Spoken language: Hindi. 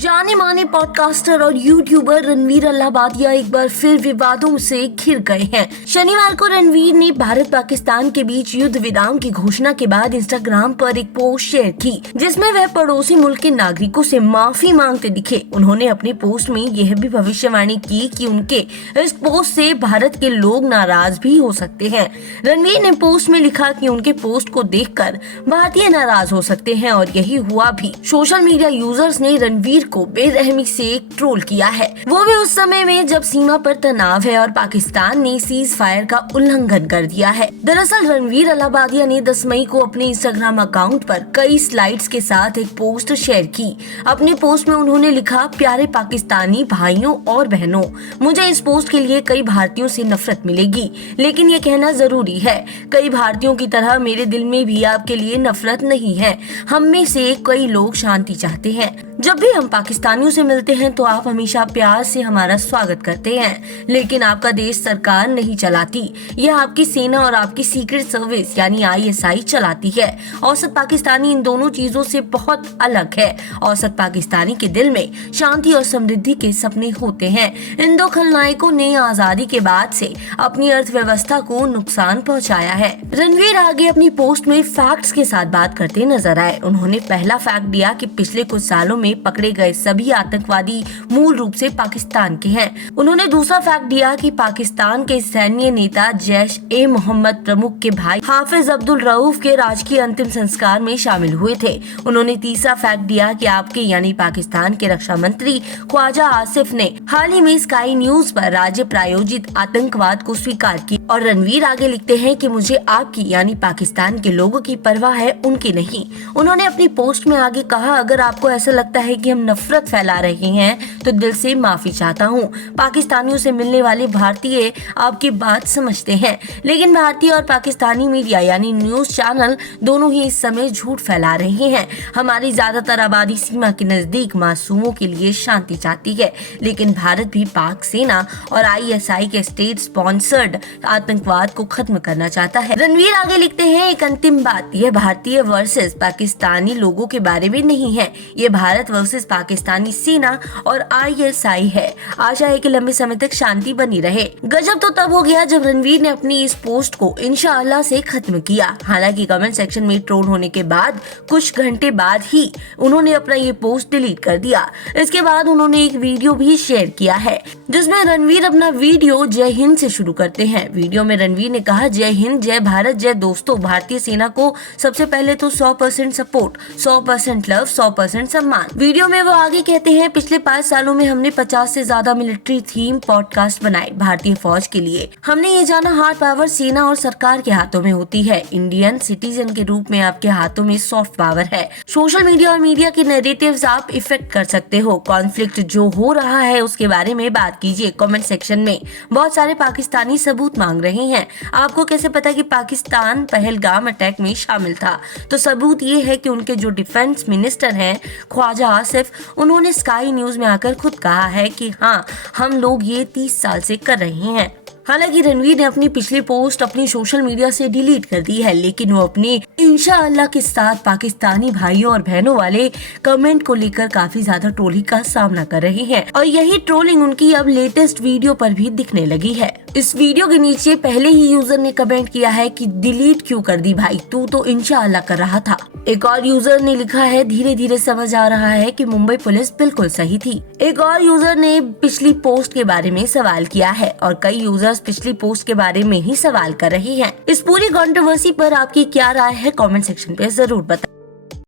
जाने माने पॉडकास्टर और यूट्यूबर रणवीर अल्लाहबादिया एक बार फिर विवादों से घिर गए हैं। शनिवार को रणवीर ने भारत पाकिस्तान के बीच युद्ध विराम की घोषणा के बाद इंस्टाग्राम पर एक पोस्ट शेयर की, जिसमें वह पड़ोसी मुल्क के नागरिकों से माफी मांगते दिखे। उन्होंने अपनी पोस्ट में यह भी भविष्यवाणी की कि उनके इस पोस्ट से भारत के लोग नाराज भी हो सकते हैं। रणवीर ने पोस्ट में लिखा कि उनके पोस्ट को देखकर भारतीय नाराज हो सकते हैं और यही हुआ भी। सोशल मीडिया यूजर्स ने रणवीर को बेरहमी से ट्रोल किया है, वो भी उस समय में जब सीमा पर तनाव है और पाकिस्तान ने सीज फायर का उल्लंघन कर दिया है। दरअसल रणवीर अल्लाहबादिया ने 10 मई को अपने इंस्टाग्राम अकाउंट पर कई स्लाइड्स के साथ एक पोस्ट शेयर की। अपने पोस्ट में उन्होंने लिखा, प्यारे पाकिस्तानी भाइयों और बहनों, मुझे इस पोस्ट के लिए कई भारतीयों से नफरत मिलेगी, लेकिन ये कहना जरूरी है, कई भारतीयों की तरह मेरे दिल में भी आपके लिए नफरत नहीं है। हम में से कई लोग शांति चाहते हैं। जब भी हम पाकिस्तानियों से मिलते हैं तो आप हमेशा प्यार से हमारा स्वागत करते हैं, लेकिन आपका देश सरकार नहीं चलाती, यह आपकी सेना और आपकी सीक्रेट सर्विस यानी ISI चलाती है। औसत पाकिस्तानी इन दोनों चीजों से बहुत अलग है। औसत पाकिस्तानी के दिल में शांति और समृद्धि के सपने होते हैं। इन दो खलनायकों ने आजादी के बाद से अपनी अर्थव्यवस्था को नुकसान पहुँचाया है। रणवीर आगे अपनी पोस्ट में फैक्ट्स के साथ बात करते नजर आए। उन्होंने पहला फैक्ट दिया कि पिछले कुछ सालों में पकड़े गए सभी आतंकवादी मूल रूप से पाकिस्तान के हैं। उन्होंने दूसरा फैक्ट दिया कि पाकिस्तान के सैन्य नेता जैश-ए-मोहम्मद प्रमुख के भाई हाफिज अब्दुल रऊफ के राजकीय अंतिम संस्कार में शामिल हुए थे। उन्होंने तीसरा फैक्ट दिया कि आपके यानी पाकिस्तान के रक्षा मंत्री ख्वाजा आसिफ ने हाल ही में स्काई न्यूज पर राज्य प्रायोजित आतंकवाद को स्वीकार किया। और रणवीर आगे लिखते हैं कि मुझे आपकी यानी पाकिस्तान के लोगों की परवाह है, उनकी नहीं। उन्होंने अपनी पोस्ट में आगे कहा, अगर आपको ऐसा लगता है कि हम नफरत फैला रहे हैं तो दिल से माफी चाहता हूं। पाकिस्तानियों से मिलने वाले भारतीय आपकी बात समझते हैं, लेकिन भारतीय और पाकिस्तानी मीडिया यानी न्यूज चैनल दोनों ही इस समय झूठ फैला रहे हैं। हमारी ज्यादातर आबादी सीमा के नजदीक मासूमों के लिए शांति चाहती है, लेकिन भारत भी पाक सेना और ISI के स्टेट स्पॉन्सर्ड आतंकवाद को खत्म करना चाहता है। रणवीर आगे लिखते हैं, एक अंतिम बात, यह भारतीय वर्सेस पाकिस्तानी लोगों के बारे में नहीं है, ये भारत वर्सेस पाकिस्तानी सेना और ISI है। आशा है कि लंबे समय तक शांति बनी रहे। गजब तो तब हो गया जब रणवीर ने अपनी इस पोस्ट को इंशाअल्लाह से खत्म किया। हालांकि कमेंट सेक्शन में ट्रोल होने के बाद कुछ घंटे बाद ही उन्होंने अपना ये पोस्ट डिलीट कर दिया। इसके बाद उन्होंने एक वीडियो भी शेयर किया है, जिसमें रणवीर अपना वीडियो जय हिंद से शुरू करते हैं। वीडियो में रणवीर ने कहा, जय हिंद, जय भारत, जय दोस्तों। भारतीय सेना को सबसे पहले तो 100% सपोर्ट, 100% लव, 100% सम्मान। वीडियो में वो आगे कहते हैं, पिछले 5 सालों में हमने 50 से ज्यादा मिलिट्री थीम पॉडकास्ट बनाए भारतीय फौज के लिए। हमने ये जाना हार्ड पावर सेना और सरकार के हाथों में होती है, इंडियन सिटीजन के रूप में आपके हाथों में सॉफ्ट पावर है। सोशल मीडिया और मीडिया के नैरेटिव्स आप इफेक्ट कर सकते हो। कॉन्फ्लिक्ट जो हो रहा है उसके बारे में बात कीजिए। कमेंट सेक्शन में बहुत सारे पाकिस्तानी सबूत मांग रहे हैं। आपको कैसे पता कि पाकिस्तान पहलगाम अटैक में शामिल था? तो सबूत ये है कि उनके जो डिफेंस मिनिस्टर हैं ख्वाजा आसिफ, उन्होंने स्काई न्यूज में आकर खुद कहा है कि हाँ, हम लोग ये 30 साल से कर रहे हैं। हालांकि रणवीर ने अपनी पिछली पोस्ट अपनी सोशल मीडिया से डिलीट कर दी है, लेकिन वो अपने इंशाअल्लाह के साथ पाकिस्तानी भाइयों और बहनों वाले कमेंट को लेकर काफी ज्यादा ट्रोलिंग का सामना कर रहे हैं और यही ट्रोलिंग उनकी अब लेटेस्ट वीडियो पर भी दिखने लगी है। इस वीडियो के नीचे पहले ही यूजर ने कमेंट किया है कि डिलीट क्यों कर दी भाई, तू तो इंशाअल्लाह कर रहा था। एक और यूजर ने लिखा है, धीरे धीरे समझ आ रहा है कि मुंबई पुलिस बिल्कुल सही थी। एक और यूजर ने पिछली पोस्ट के बारे में सवाल किया है और कई यूजर्स पिछली पोस्ट के बारे में ही सवाल कर रहे हैं। इस पूरी कंट्रोवर्सी पर आपकी क्या राय है? कमेंट सेक्शन पे जरूर बताएं।